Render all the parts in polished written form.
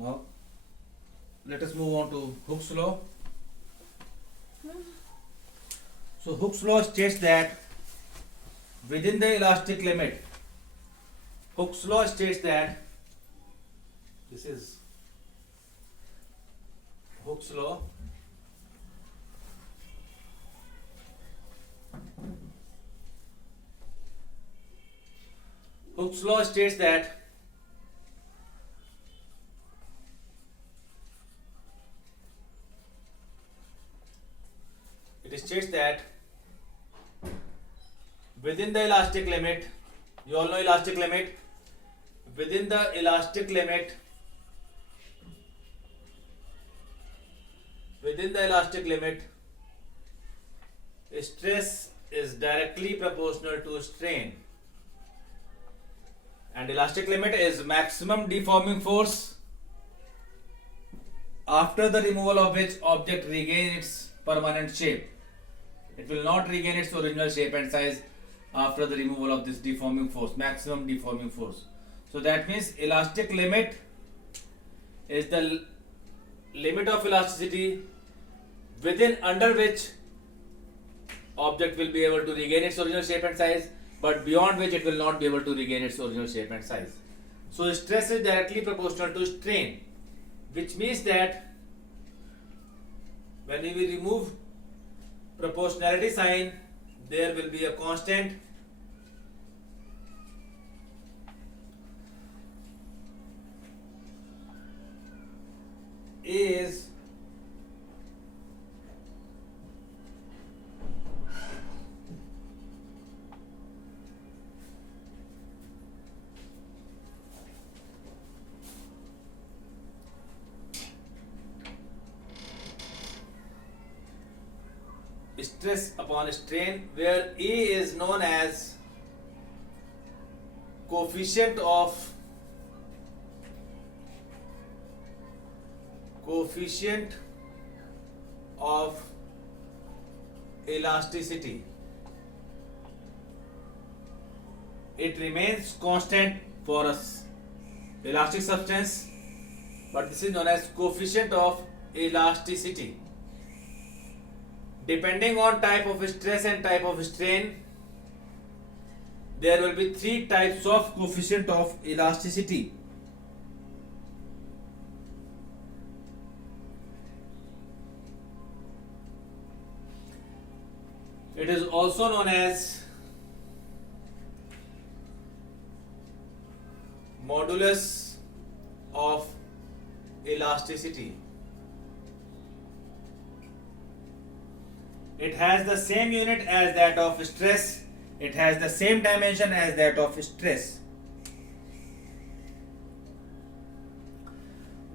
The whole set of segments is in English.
Now let us move on to Hooke's law. So Hooke's law states that within the elastic limit, Hooke's law states that this is Hooke's law. Hooke's law states that it states that within the elastic limit, you all know elastic limit, within the elastic limit, stress is directly proportional to strain, and elastic limit is maximum deforming force after the removal of which object regains its permanent shape. It will not regain its original shape and size after the removal of this deforming force, maximum deforming force. So that means elastic limit is the limit of elasticity within under which object will be able to regain its original shape and size, but beyond which it will not be able to regain its original shape and size. So stress is directly proportional to strain, which means that when we remove proportionality sign, there will be a constant is stress upon strain, where E is known as coefficient of elasticity. It remains constant for a elastic substance, but this is known as coefficient of elasticity. Depending on type of stress and type of strain, there will be three types of coefficient of elasticity. It is also known as modulus of elasticity. It has the same unit as that of stress. It has the same dimension as that of stress.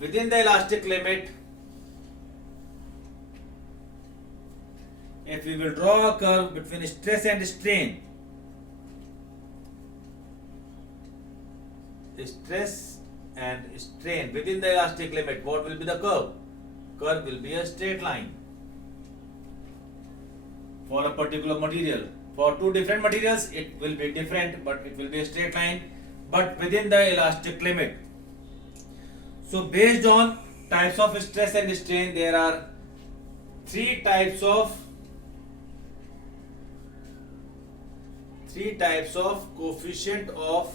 Within the elastic limit, if we will draw a curve between stress and strain, within the elastic limit, what will be the curve? Curve will be a straight line for a particular material. For two different materials, it will be different, but it will be a straight line, but within the elastic limit. So based on types of stress and strain, there are three types of coefficient of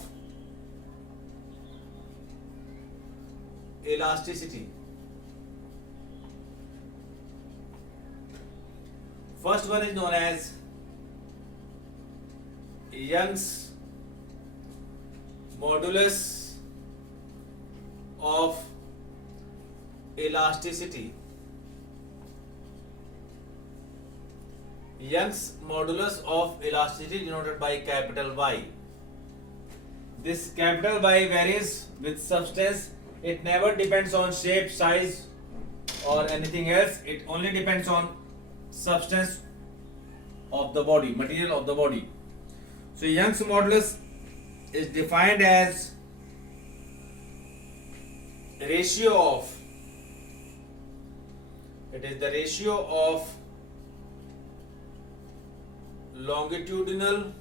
elasticity. First one is known as Young's modulus of elasticity. Young's modulus of elasticity denoted by capital Y. This capital Y varies with substance. It never depends on shape, size or anything else. It only depends on substance of the body, material of the body. So Young's modulus is defined as ratio of, it is the ratio of longitudinal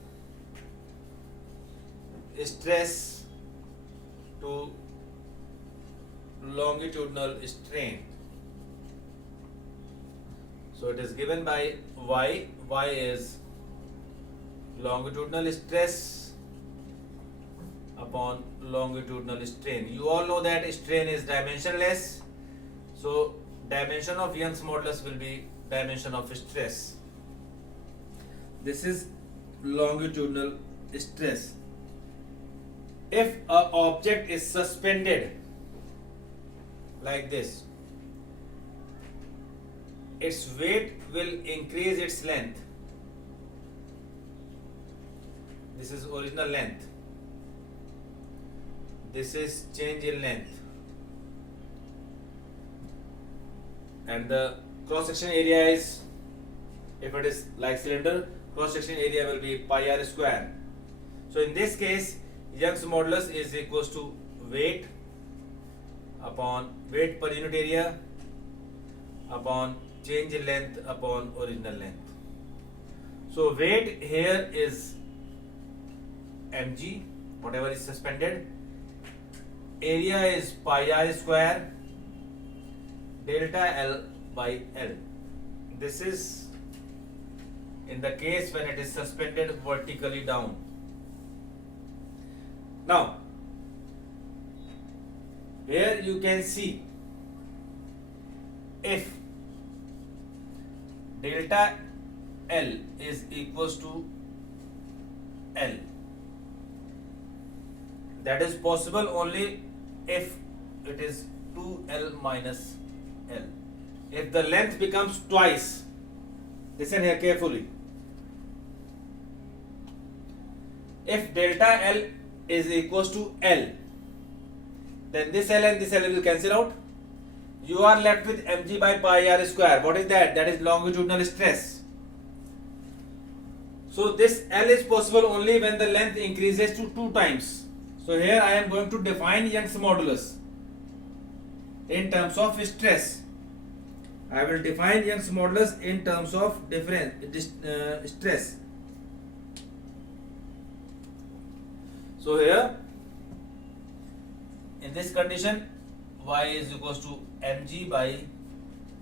stress to longitudinal strain. So it is given by Y. Y is longitudinal stress upon longitudinal strain. You all know that strain is dimensionless. So dimension of Young's modulus will be dimension of stress. This is longitudinal stress. If an object is suspended like this, its weight will increase its length. This is original length. This is change in length. And the cross section area is, if it is like cylinder, cross section area will be pi r square. So in this case, Young's modulus is equals to weight upon weight per unit area upon change in length upon original length. So weight here is mg, whatever is suspended. Area is pi r square delta L by L. This is in the case when it is suspended vertically down. Now, here you can see if delta L is equals to L, that is possible only if it is 2L minus L. If the length becomes twice, listen here carefully. If delta L is equals to L, then this L and this L will cancel out. You are left with mg by pi r square. What is that? That is longitudinal stress. So this L is possible only when the length increases to 2 times. So here I am going to define Young's modulus in terms of stress. I will define Young's modulus in terms of stress. So here, in this condition, y is equals to mg by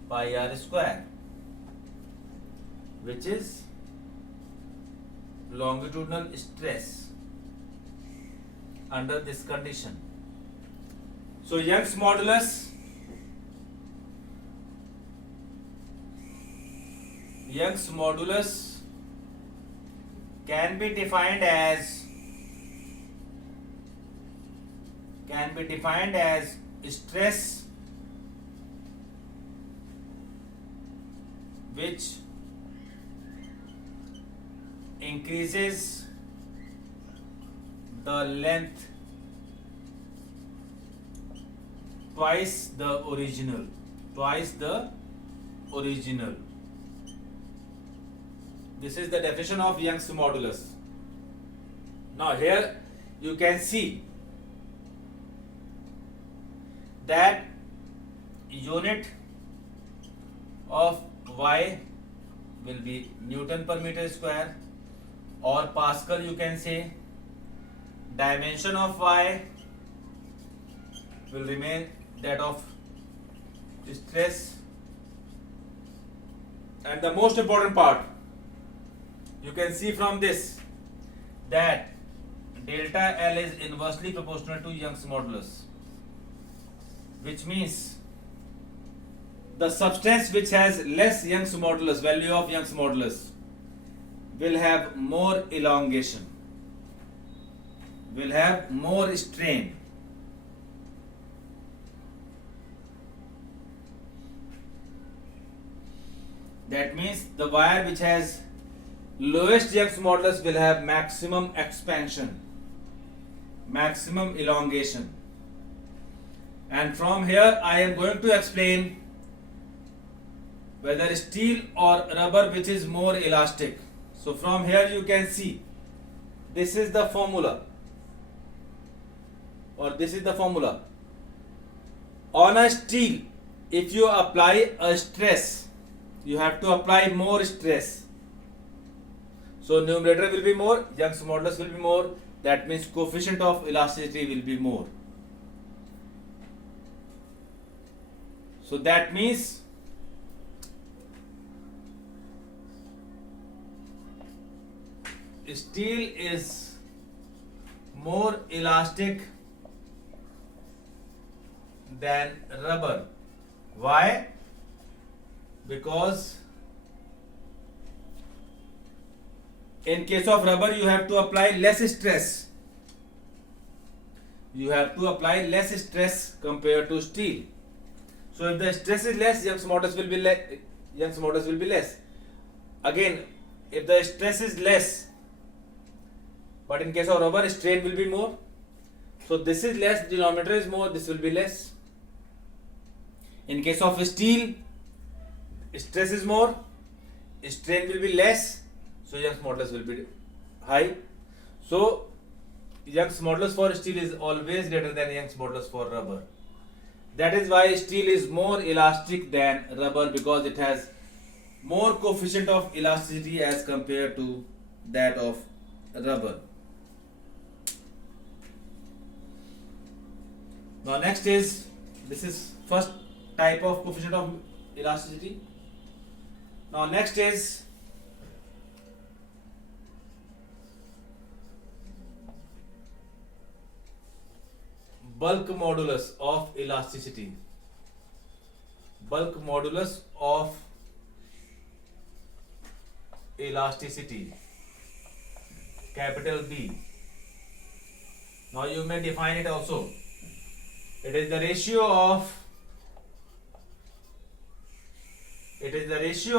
pi r square, which is longitudinal stress under this condition. So Young's modulus can be defined as stress which increases the length twice the original. This is the definition of Young's modulus. Now here you can see that unit of y will be Newton per meter square or Pascal you can say. Dimension of y will remain that of stress, and the most important part, you can see from this that delta L is inversely proportional to Young's modulus, which means the substance which has less Young's modulus, value of Young's modulus, will have more elongation, will have more strain. That means the wire which has lowest Young's modulus will have maximum expansion, maximum elongation. And from here I am going to explain whether steel or rubber which is more elastic. So from here you can see this is the formula, or this is the formula. On a steel, if you apply a stress, you have to apply more stress. So numerator will be more, Young's modulus will be more. That means coefficient of elasticity will be more. So that means steel is more elastic than rubber. Why? Because in case of rubber you have to apply less stress. You have to apply less stress compared to steel. So if the stress is less, Young's modulus will be Young's modulus will be less. Again, if the stress is less, but in case of rubber, strain will be more. So this is less, denominator is more, this will be less. In case of steel, stress is more, strain will be less, so Young's modulus will be high. So Young's modulus for steel is always greater than Young's modulus for rubber. That is why steel is more elastic than rubber, because it has more coefficient of elasticity as compared to that of rubber. Now next is, this is first type of coefficient of elasticity. Now next is bulk modulus of elasticity. Bulk modulus of elasticity, capital B. Now you may define it also. It is the ratio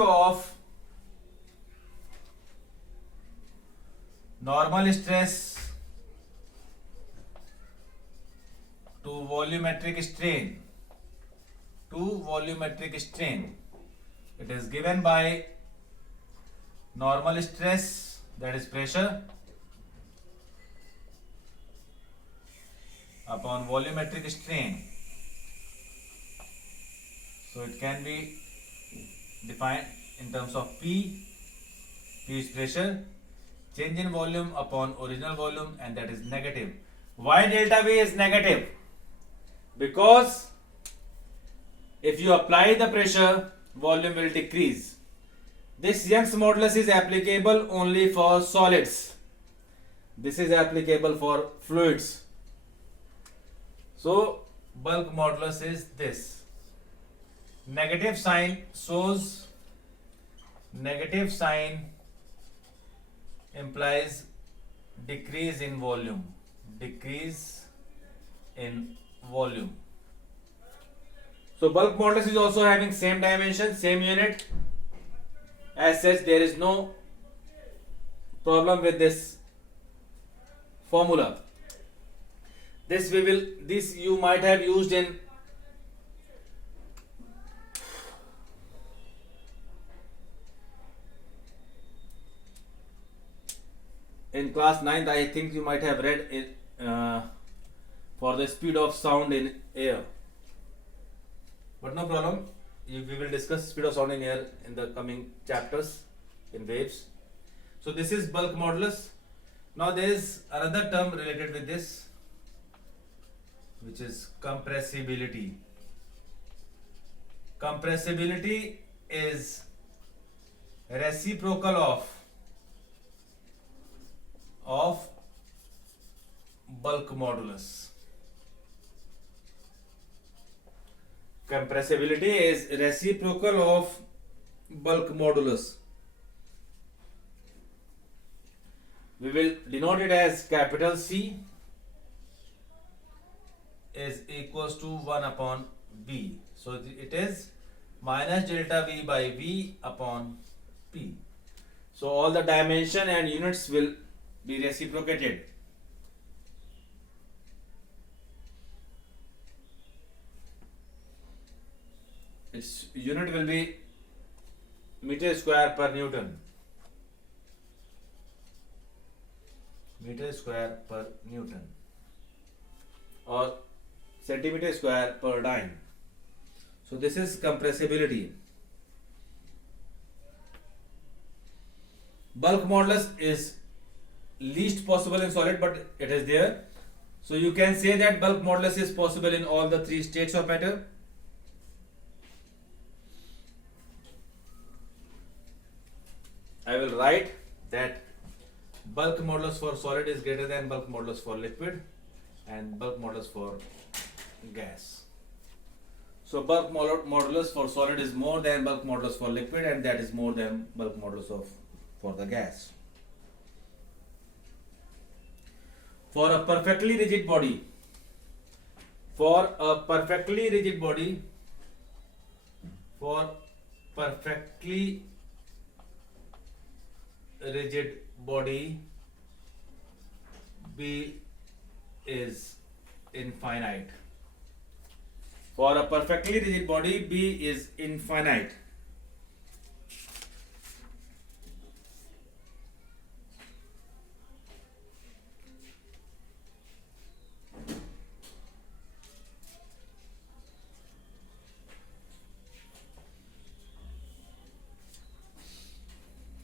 of normal stress to volumetric strain. It is given by normal stress, that is pressure, upon volumetric strain. So it can be defined in terms of P. P is pressure, change in volume upon original volume, and that is negative. Why delta V is negative? Because if you apply the pressure, volume will decrease. This Young's modulus is applicable only for solids. This is applicable for fluids. So bulk modulus is this. Negative sign shows, negative sign implies decrease in volume. Decrease in volume. So bulk modulus is also having same dimension, same unit. As such, there is no problem with this formula. This you might have used in class 9th. I think you might have read it for the speed of sound in air. But no problem. We will discuss speed of sound in air in the coming chapters in waves. So this is bulk modulus. Now there is another term related with this, which is compressibility. Compressibility is reciprocal of bulk modulus. Compressibility is reciprocal of bulk modulus. We will denote it as capital C is equals to 1 upon B. So it is minus delta V by V upon P. So all the dimension and units will be reciprocated. Its unit will be meter square per Newton. Meter square per Newton or centimeter square per dyne. So this is compressibility. Bulk modulus is least possible in solid, but it is there. So you can say that bulk modulus is possible in all the three states of matter. I will write that bulk modulus for solid is greater than bulk modulus for liquid and bulk modulus for gas. So bulk modulus for solid is more than bulk modulus for liquid, and that is more than bulk modulus for the gas. For a perfectly rigid body, for perfectly rigid body, B is infinite. For a perfectly rigid body, B is infinite.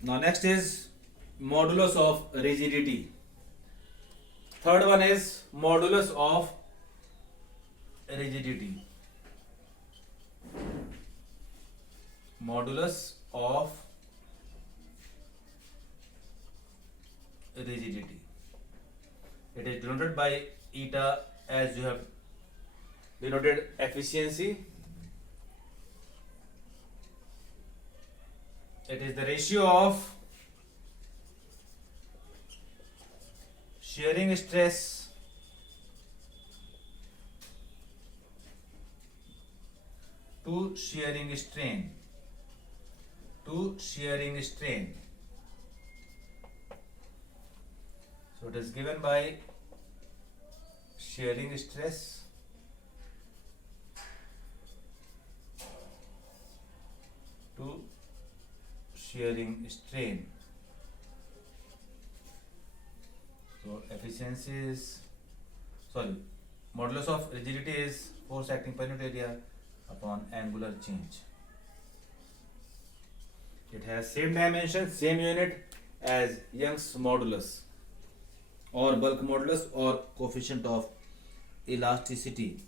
Now next is modulus of rigidity. Third one is modulus of rigidity. Modulus of rigidity. It is denoted by eta as you have denoted efficiency. It is the ratio of shearing stress to shearing strain. So it is given by shearing stress to shearing strain. So efficiency is modulus of rigidity is force acting per unit area upon angular change. It has same dimension, same unit as Young's modulus or bulk modulus or coefficient of elasticity.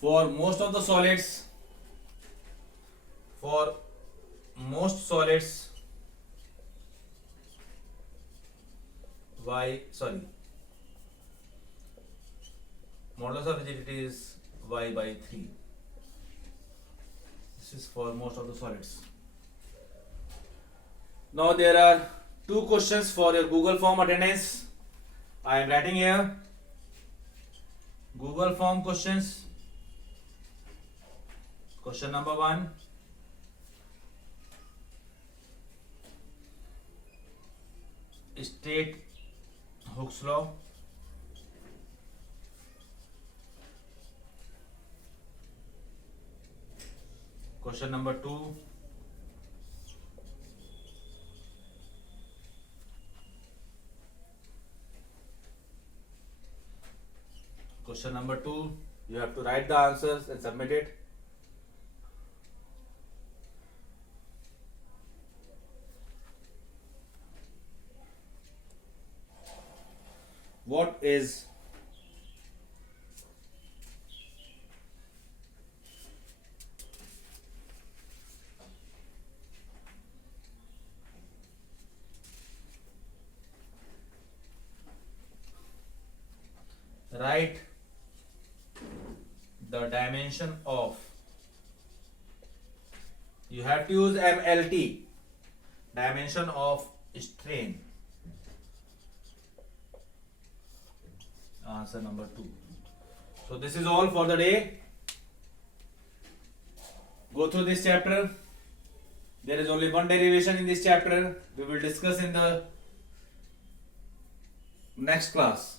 For most solids, modulus of rigidity is y by 3. This is for most of the solids. Now there are 2 questions for your Google Form attendance. I am writing here Google Form questions. Question number 1. State Hooke's law. Question number 2. Question number 2. You have to write the answers and submit it. What is write the dimension of, you have to use MLT, dimension of strain. Answer number 2. So this is all for the day. Go through this chapter. There is only one derivation in this chapter. We will discuss in the next class.